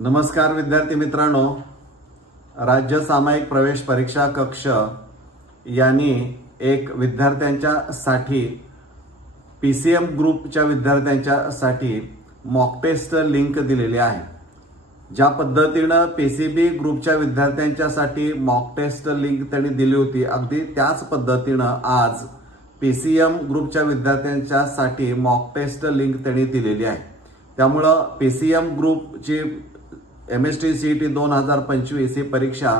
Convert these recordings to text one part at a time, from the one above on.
नमस्कार विद्यार्थी मित्रांनो, राज्य सामायिक प्रवेश परीक्षा कक्ष यांनी एक विद्यार्थ्यांच्यासाठी पीसीएम ग्रुपच्या विद्यार्थ्यांच्यासाठी मॉक टेस्ट लिंक दिलेली आहे। ज्या पद्धतीने पीसीबी ग्रुपच्या विद्यार्थ्यांच्यासाठी मॉक टेस्ट लिंक त्यांनी दिली होती, अगदी त्याच पद्धतीने आज पीसीएम ग्रुपच्या विद्यार्थ्यांच्यासाठी मॉक टेस्ट लिंक त्यांनी दिलेली आहे। त्यामुळे पीसीएम ग्रुपची एमएसटी सीईटी 2025 ही परीक्षा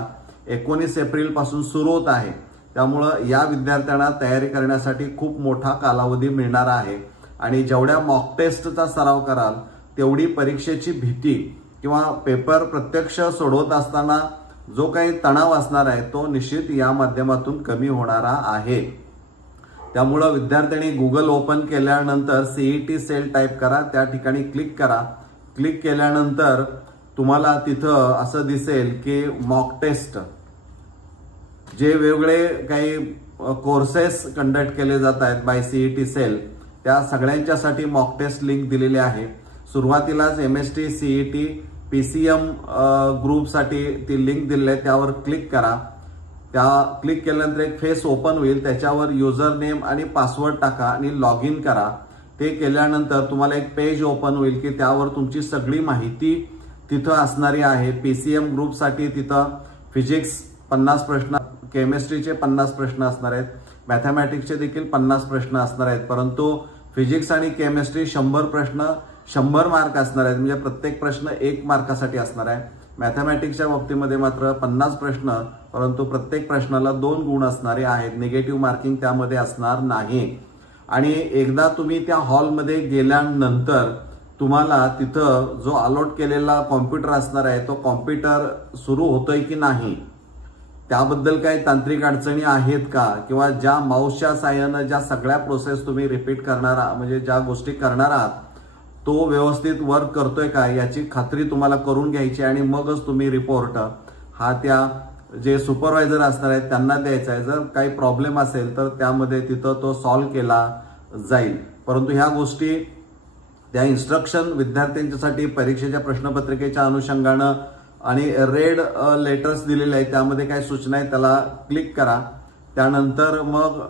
19 एप्रिल पासून सुरू होत आहे। त्यामुळे या विद्यार्थ्यांना तयारी करण्यासाठी खूप मोठा कालावधी मिळणार आहे आणि जेवढ्या मॉक टेस्टचा सराव कराल तेवढी परीक्षेची भीती किंवा पेपर प्रत्यक्ष सोडवत असताना जो काही तणाव असणार आहे तो निश्चित या माध्यमातून कमी होणारा आहे। त्यामुळे विद्यार्थ्यांनी गूगल ओपन केल्यानंतर सीईटी सेल टाइप करा, त्या ठिकाणी क्लिक करा। क्लिक केल्यानंतर तुम्हाला तिथं असं दिसेल की मॉक टेस्ट जे वेगवेगळे काही कोर्सेस कंडक्ट केले जात आहेत बाय सीईटी सेल, त्या सगळ्यांच्यासाठी मॉक टेस्ट लिंक दिलेली आहे। सुरुवातीलाच एमएसटी सीईटी पीसीएम ग्रुपसाठी ती लिंक दिलेली आहे, त्यावर क्लिक करा। त्या क्लिक केल्यानंतर एक फेस ओपन होईल, त्याच्यावर युजर नेम आणि पासवर्ड टाका आणि लॉग इन करा। ते केल्यानंतर तुम्हाला एक पेज ओपन होईल की त्यावर तुमची सगळी माहिती तिथं असणारी आहे। पीसीएम ग्रुपसाठी तिथं फिजिक्स 50 प्रश्न, केमिस्ट्रीचे 50 प्रश्न असणार आहेत, मॅथमॅटिक्सचे देखील 50 प्रश्न असणार आहेत, परंतु फिजिक्स आणि केमिस्ट्री 100 प्रश्न 100 मार्क असणार आहेत, म्हणजे प्रत्येक प्रश्न 1 मार्कासाठी असणार आहे। मॅथमॅटिक्सच्या बाबतीमध्ये मात्र 50 प्रश्न, परंतु प्रत्येक प्रश्नाला 2 गुण असणारे आहेत, निगेटिव्ह मार्किंग त्यामध्ये असणार नाही। आणि एकदा तुम्ही त्या हॉलमध्ये गेल्यानंतर तुम्हाला तिथं जो अलॉट केलेला कॉम्प्युटर असणार आहे तो कॉम्प्युटर सुरू होतोय की नाही, त्याबद्दल काही तांत्रिक अडचणी आहेत का, किंवा ज्या माऊसच्या साहाय्याने ज्या सगळ्या प्रोसेस तुम्ही रिपीट करणार, म्हणजे ज्या गोष्टी करणार आहात तो व्यवस्थित वर्क करतोय का याची खात्री तुम्हाला करून घ्यायची आणि मगच तुम्ही रिपोर्ट हा त्या जे सुपरवायझर असणार आहेत त्यांना द्यायचा आहे। जर काही प्रॉब्लेम असेल तर त्यामध्ये तिथं तो सॉल्व्ह केला जाईल। परंतु ह्या गोष्टी त्या इन्स्ट्रक्शन विद्यार्थ्यांच्यासाठी परीक्षेच्या प्रश्नपत्रिकेच्या अनुषंगाने आणि रेड लेटर्स दिलेले आहेत, त्यामध्ये काय सूचना आहे त्याला क्लिक करा। त्यानंतर मग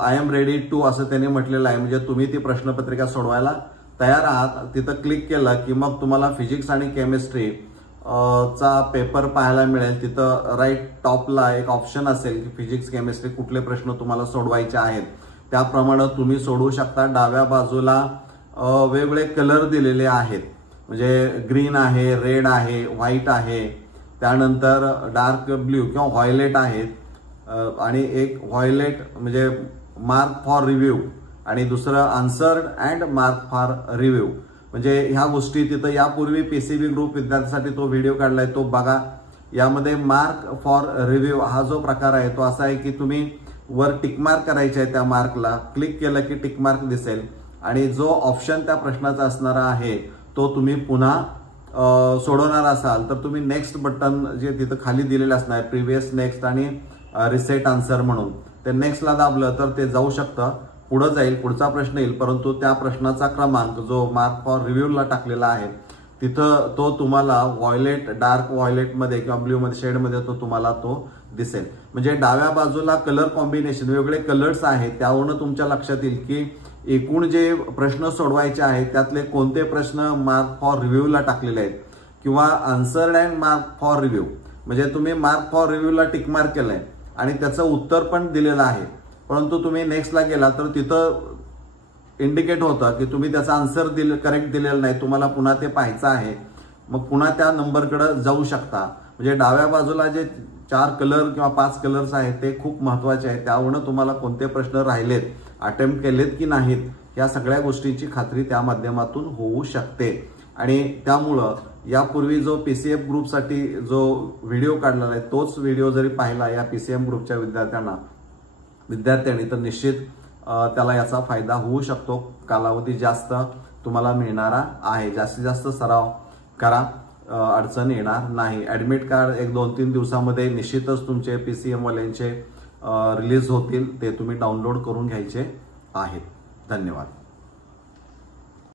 आय एम रेडी टू असं त्यांनी म्हटलेलं आहे, म्हणजे तुम्ही ती प्रश्नपत्रिका सोडवायला तयार आहात। तिथं क्लिक केलं की मग तुम्हाला फिजिक्स आणि केमिस्ट्री चा पेपर पाहायला मिळेल। तिथं राईट टॉपला एक ऑप्शन असेल की फिजिक्स केमिस्ट्री कुठले प्रश्न तुम्हाला सोडवायचे आहेत, त्याप्रमाणे तुम्ही सोडवू शकता। डाव्या बाजूला वेगवेगळे कलर दिलेले आहेत, म्हणजे ग्रीन आहे, रेड आहे, व्हाईट आहे, त्यानंतर डार्क ब्ल्यू किंवा व्हायलेट आहेत, आणि एक व्हायलेट म्हणजे मार्क फॉर रिव्ह्यू आणि दुसरं answered and mark for review. म्हणजे ह्या गोष्टी तिथं यापूर्वी पीसीबी ग्रुप विद्यार्थ्यांसाठी तो व्हिडिओ काढलाय, तो बघा। यामध्ये मार्क फॉर रिव्ह्यू हा जो प्रकार आहे तो असा आहे की तुम्ही वर टिकमार्क करायचे आहे, त्या मार्कला क्लिक केलं की टिकमार्क दिसेल आणि जो ऑप्शन त्या प्रश्नाचा असणारा आहे तो तुम्ही पुन्हा सोडवणार असाल तर तुम्ही नेक्स्ट बटन जे तिथं खाली दिलेलं असणार आहे, प्रिव्हियस, नेक्स्ट आणि रिसेट आन्सर म्हणून, ते नेक्स्टला दाबलं तर ते जाऊ शकतं, पुढे जाईल, पुढचा प्रश्न येईल, परंतु त्या प्रश्नाचा क्रमांक जो मार्क फॉर रिव्ह्यूला टाकलेला आहे तिथं तो तुम्हाला व्हायलेट, डार्क व्हायलेटमध्ये किंवा ब्ल्यूमध्ये, शेडमध्ये तो तुम्हाला तो दिसेल। म्हणजे डाव्या बाजूला कलर कॉम्बिनेशन वेगवेगळे कलर्स आहेत, त्यावरून तुमच्या लक्षात येईल की एकूण जे प्रश्न सोडवायचे आहेत त्यातले कोणते प्रश्न मार्क फॉर रिव्ह्यूला टाकलेले आहेत, किंवा answered and mark for review, म्हणजे तुम्ही मार्क फॉर रिव्ह्यूला टिकमार्क केलंय आणि त्याचं उत्तर पण दिलेलं आहे, परंतु तुम्ही नेक्स्टला गेला तर तिथं इंडिकेट होतं की तुम्ही त्याचा आन्सर करेक्ट दिलेला नाही, तुम्हाला पुन्हा ते पाहायचं आहे, मग पुन्हा त्या नंबरकडे जाऊ शकता। म्हणजे डाव्या बाजूला जे 4 कलर किंवा 5 कलर्स आहेत ते खूप महत्वाचे आहेत, त्यावरून तुम्हाला कोणते प्रश्न राहिलेत, अटेम्प्ट केलेत की नाहीत, या सगळ्या गोष्टींची खात्री त्या माध्यमातून होऊ शकते। आणि त्यामुळं यापूर्वी जो पीसीएम ग्रुपसाठी जो व्हिडिओ काढलेला आहे तोच व्हिडिओ जरी पाहिला या पीसीएम ग्रुपच्या विद्यार्थ्यांनी तर निश्चित त्याला याचा फायदा होऊ शकतो। कालावधी जास्त तुम्हाला मिळणारा आहे, जास्तीत जास्त सराव करा, अडचण येणार नाही। ऍडमिट कार्ड 1-2-3 दिवसामध्ये निश्चितच तुमचे पीसीएम वाल्यांचे रिलीज होतील, ते तुम्ही डाउनलोड करून घ्यायचे आहेत। धन्यवाद।